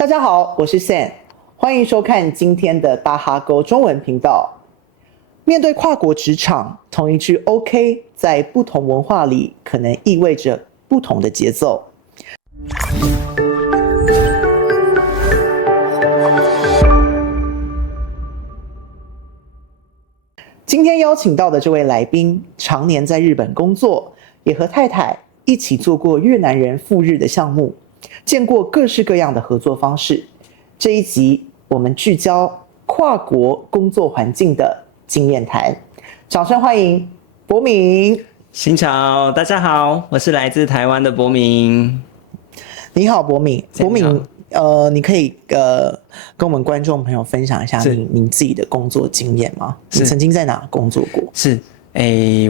大家好，我是 Sam， 欢迎收看今天的大哈沟中文频道。面对跨国职场，同一句 OK 在不同文化里可能意味着不同的节奏。今天邀请到的这位来宾，常年在日本工作，也和太太一起做过越南人赴日的项目，见过各式各样的合作方式。这一集我们聚焦跨国工作环境的经验谈，掌声欢迎博敏。新潮，大家好，我是来自台湾的博敏。你好，博敏。博敏，你可以跟我们观众朋友分享一下你自己的工作经验吗？你曾经在哪工作过？是，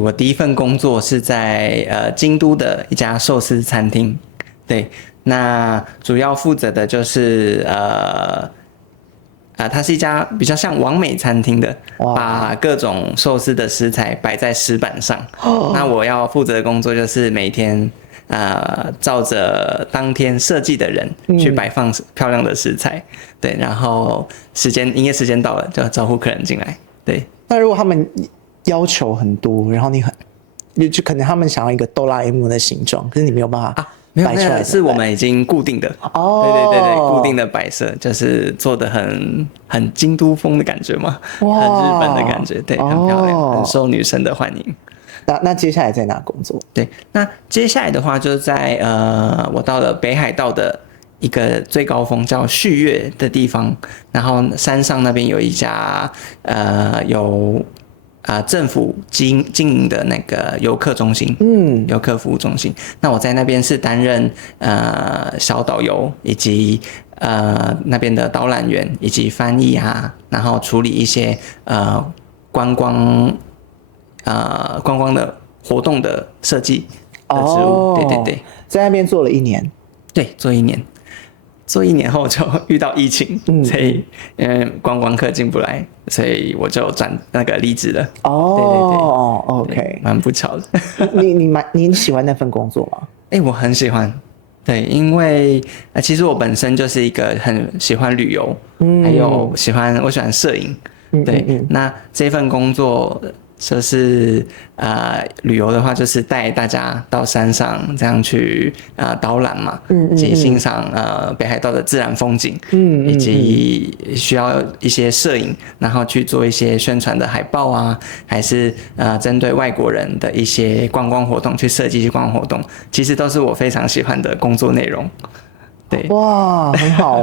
我第一份工作是在京都的一家寿司餐厅，对，那主要负责的就是它是一家比较像网美餐厅的，把各种寿司的食材摆在石板上。那我要负责的工作就是每天照着当天设计的人去摆放漂亮的食材，对，然后营业时间到了就要招呼客人进来，对。那如果他们要求很多，然后就可能他们想要一个哆啦 A 梦的形状，可是你没有办法摆出来，是我们已经固定的对，固定的摆设，就是做的很京都风的感觉嘛，很日本的感觉，对，很漂亮，很受女生的欢迎。那接下来在哪工作？对，那接下来的话就是在我到了北海道的一个最高峰叫旭月的地方，然后山上那边有一家有政府经营的那个游客中心，游客服务中心。那我在那边是担任小导游，以及那边的导览员，以及翻译啊，然后处理一些观光的活动的设计的职务。对，在那边做了1年。对，做1年后就遇到疫情，所以因为观光客进不来，所以我就离职了。OK， 蛮不巧的。你喜欢那份工作吗？我很喜欢。对，因为其实我本身就是一个很喜欢旅游，还有我喜欢摄影。对，那这份工作就是旅游的话，就是带大家到山上这样去导览嘛，以及欣赏北海道的自然风景，以及需要一些摄影，然后去做一些宣传的海报啊，还是针对外国人的一些观光活动去设计一些观光活动，其实都是我非常喜欢的工作内容。对，哇，很好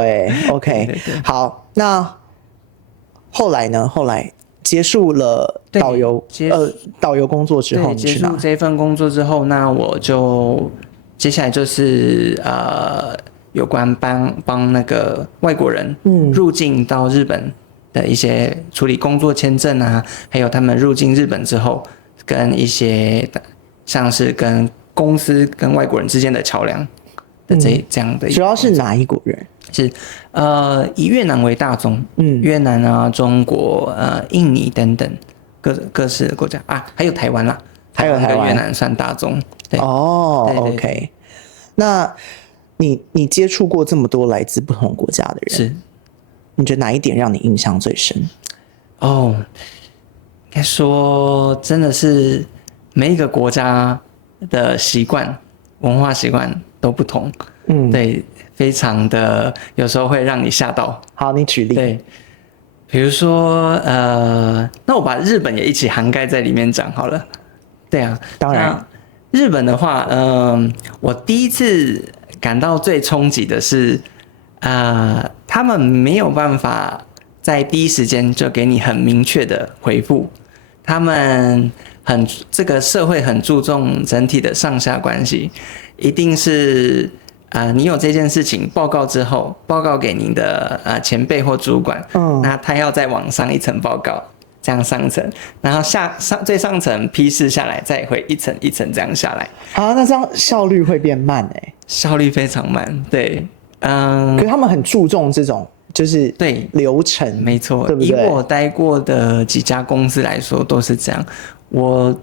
OK， 对，好，那后来呢？后来结束了导游工作之后，结束这份工作之后，那我就接下来就是有关帮那个外国人入境到日本的一些处理工作签证啊，还有他们入境日本之后，跟一些像是跟公司跟外国人之间的桥梁的这样的。主要是哪一国人？是以越南为大宗，越南啊、中国、印尼等等各式的国家啊，还有台湾啦，台湾跟越南算大宗。对OK。那你接触过这么多来自不同国家的人，是你觉得哪一点让你印象最深？应该说真的是每一个国家的文化习惯都不同，对。非常的有时候会让你吓到。好，你举例。对，比如说那我把日本也一起涵盖在里面讲好了。对啊，当然。日本的话，我第一次感到最冲击的是，他们没有办法在第一时间就给你很明确的回复，他们这个社会很注重整体的上下关系，一定是。你有这件事情报告之后，报告给您的前辈或主管，那他要再往上一层报告，这样上层，然后最上层批示下来，再会一层一层这样下来。那这样效率会变慢效率非常慢，对，可是他们很注重这种就是对流程，没错，对不对？以我待过的几家公司来说，都是这样。我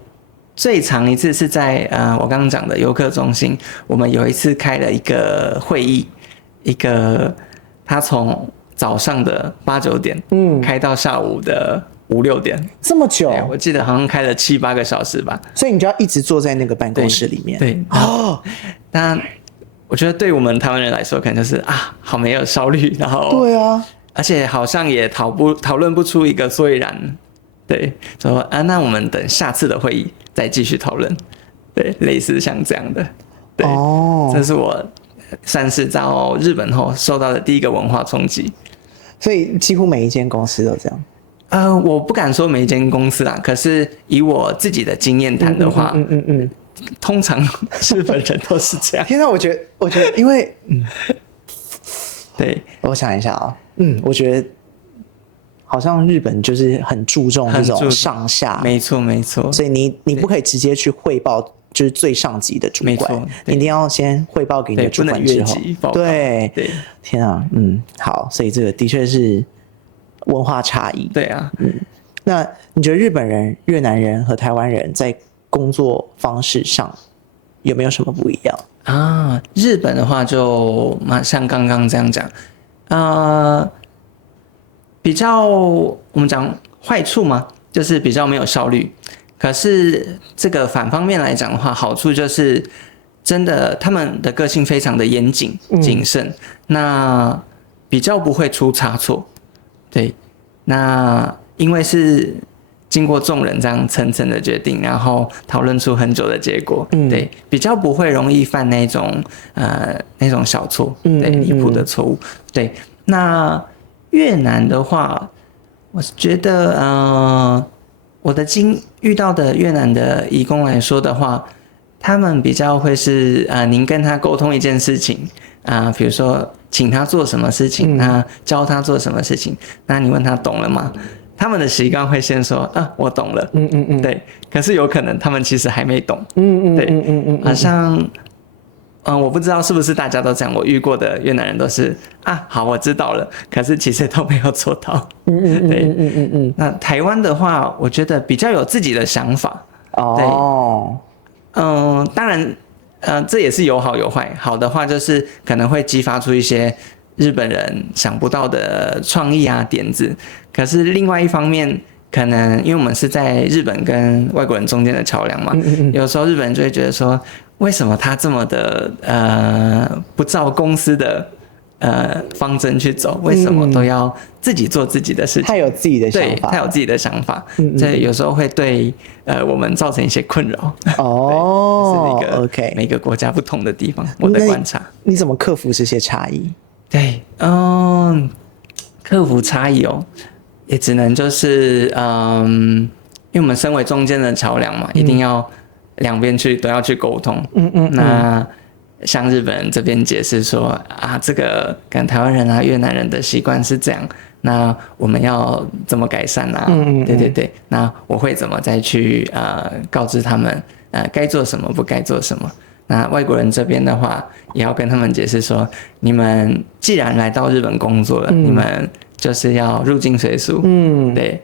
最长一次是在我刚刚讲的游客中心，我们有一次开了一个会议，一个他从早上的8、9点，开到下午的5、6点，这么久？我记得好像开了7、8个小时吧。所以你就要一直坐在那个办公室里面。对哦，那我觉得对我们台湾人来说，可能就是好没有效率，然后对啊，而且好像也讨论不出一个所以然。对，说那我们等下次的会议再继续讨论。对，类似像这样的。对，这是我算是到日本后受到的第一个文化冲击。所以几乎每一间公司都这样。我不敢说每一间公司啦，可是以我自己的经验谈的话，通常日本人都是这样。天哪，我觉得，因为对，我想一下啊，我觉得好像日本就是很注重这种上下，没错没错，所以你不可以直接去汇报，就是最上级的主管，你一定要先汇报给你的主管之后，对，天啊，好，所以这个的确是文化差异，对啊，那你觉得日本人、越南人和台湾人在工作方式上有没有什么不一样啊？日本的话就像刚刚这样讲，比较我们讲坏处嘛，就是比较没有效率。可是这个反方面来讲的话，好处就是真的他们的个性非常的严谨、谨慎，那比较不会出差错。对，那因为是经过众人这样层层的决定，然后讨论出很久的结果，对，比较不会容易犯那种小错，对，离谱的错误。对，那越南的话，我觉得我的遇到的越南的移工来说的话，他们比较会是您跟他沟通一件事情比如说请他做什么事情，那教他做什么事情，那你问他懂了吗？他们的习惯会先说我懂了，对，可是有可能他们其实还没懂，对，好像我不知道是不是大家都这样，我遇过的越南人都是好我知道了，可是其实都没有做到，对，那台湾的话，我觉得比较有自己的想法，对，当然这也是有好有坏，好的话就是可能会激发出一些日本人想不到的创意点子，可是另外一方面，可能因为我们是在日本跟外国人中间的桥梁嘛，有时候日本人就会觉得说，为什么他这么的不照公司的方针去走，为什么都要自己做自己的事情？他有自己的想法，对，他有自己的想法，所以有时候会对我们造成一些困扰。是OK， 每个国家不同的地方，我的观察。你怎么克服这些差异？对，克服差异也只能就是因为我们身为中间的桥梁嘛，一定要两边都要去沟通。那像日本人这边解释说这个跟台湾人越南人的习惯是这样，那我们要怎么改善对，那我会怎么再去告知他们该做什么不该做什么。那外国人这边的话，也要跟他们解释说，你们既然来到日本工作了，你们就是要入境随俗，对，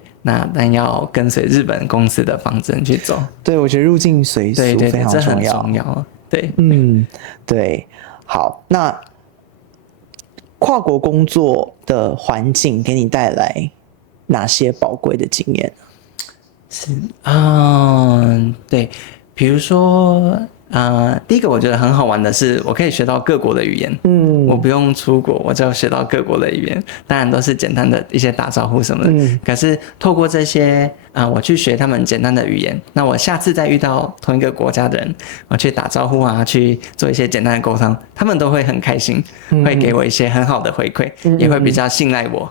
但要跟随日本公司的方针去走。对，我觉得入境随俗非常重要，这很重要。对，对，好，那跨国工作的环境给你带来哪些宝贵的经验？是对，比如说第一个我觉得很好玩的是，我可以学到各国的语言。我不用出国，我就学到各国的语言。当然都是简单的一些打招呼什么的。可是透过这些我去学他们简单的语言，那我下次再遇到同一个国家的人，我去打招呼去做一些简单的沟通，他们都会很开心，会给我一些很好的回馈，也会比较信赖我。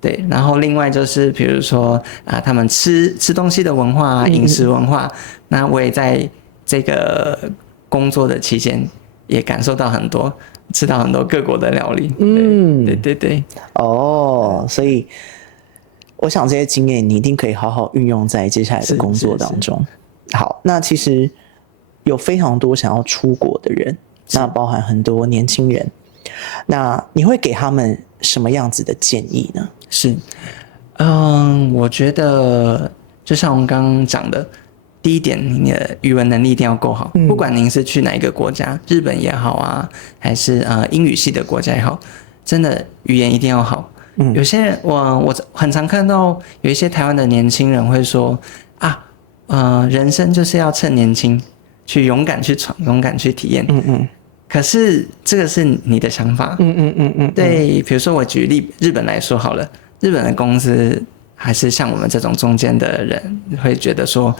对，然后另外就是比如说他们吃东西的文化饮食文化，那我也在这个工作的期间也感受到很多，吃到很多各国的料理。对。所以我想这些经验你一定可以好好运用在接下来的工作当中。好，那其实有非常多想要出国的人，那包含很多年轻人，那你会给他们什么样子的建议呢？是，我觉得就像我们刚刚讲的，第一点，你的语文能力一定要够好，不管您是去哪一个国家，日本也好还是英语系的国家也好，真的语言一定要好。有些人我很常看到有一些台湾的年轻人会说人生就是要趁年轻去勇敢去闯，勇敢去体验。可是这个是你的想法。对，比如说我举例日本来说好了，日本的公司还是像我们这种中间的人会觉得说，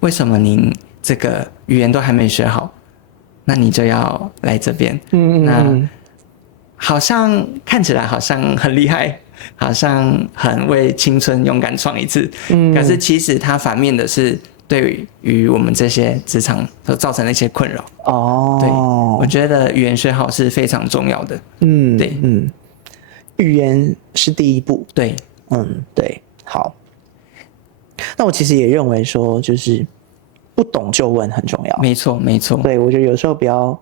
为什么您这个语言都还没学好，那你就要来这边？那好像看起来好像很厉害，好像很为青春勇敢闯一次。可是其实它反面的是对于我们这些职场所造成的一些困扰。对，我觉得语言学好是非常重要的。对，语言是第一步。对，对，好。那我其实也认为说，就是不懂就问很重要。没错，没错。对，我觉得有时候不要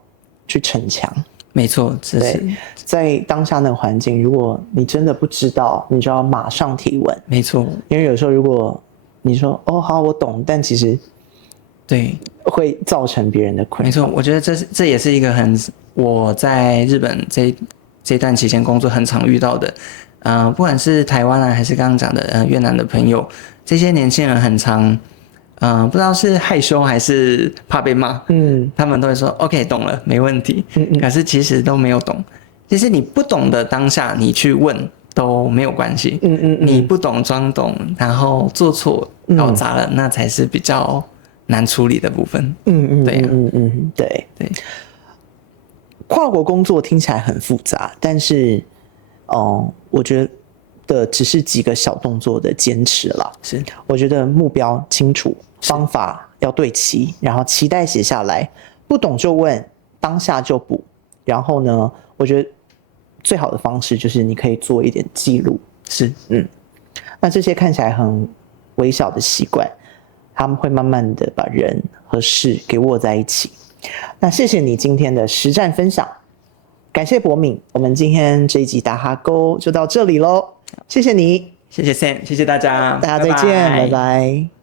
去逞强。没错，这是在当下那个环境，如果你真的不知道，你就要马上提问。没错，因为有时候如果你说好我懂，但其实对会造成别人的困扰。没错，我觉得这也是一个我在日本这段期间工作很常遇到的。不管是台湾还是刚刚讲的越南的朋友，这些年轻人很常不知道是害羞还是怕被骂，他们都会说 OK 懂了没问题，可是其实都没有懂。其实你不懂的当下你去问都没有关系，你不懂装懂，然后做错搞砸了，那才是比较难处理的部分。对。跨国工作听起来很复杂，但是我觉得只是几个小动作的坚持啦。是，我觉得目标清楚，方法要对齐，然后期待写下来，不懂就问，当下就补。然后呢，我觉得最好的方式就是你可以做一点记录。是，那这些看起来很微小的习惯，他们会慢慢的把人和事给握在一起。那谢谢你今天的实战分享，感谢博敏，我们今天这一集打哈勾就到这里咯，谢谢你，谢谢 Sam， 谢谢大家，大家再见，拜拜。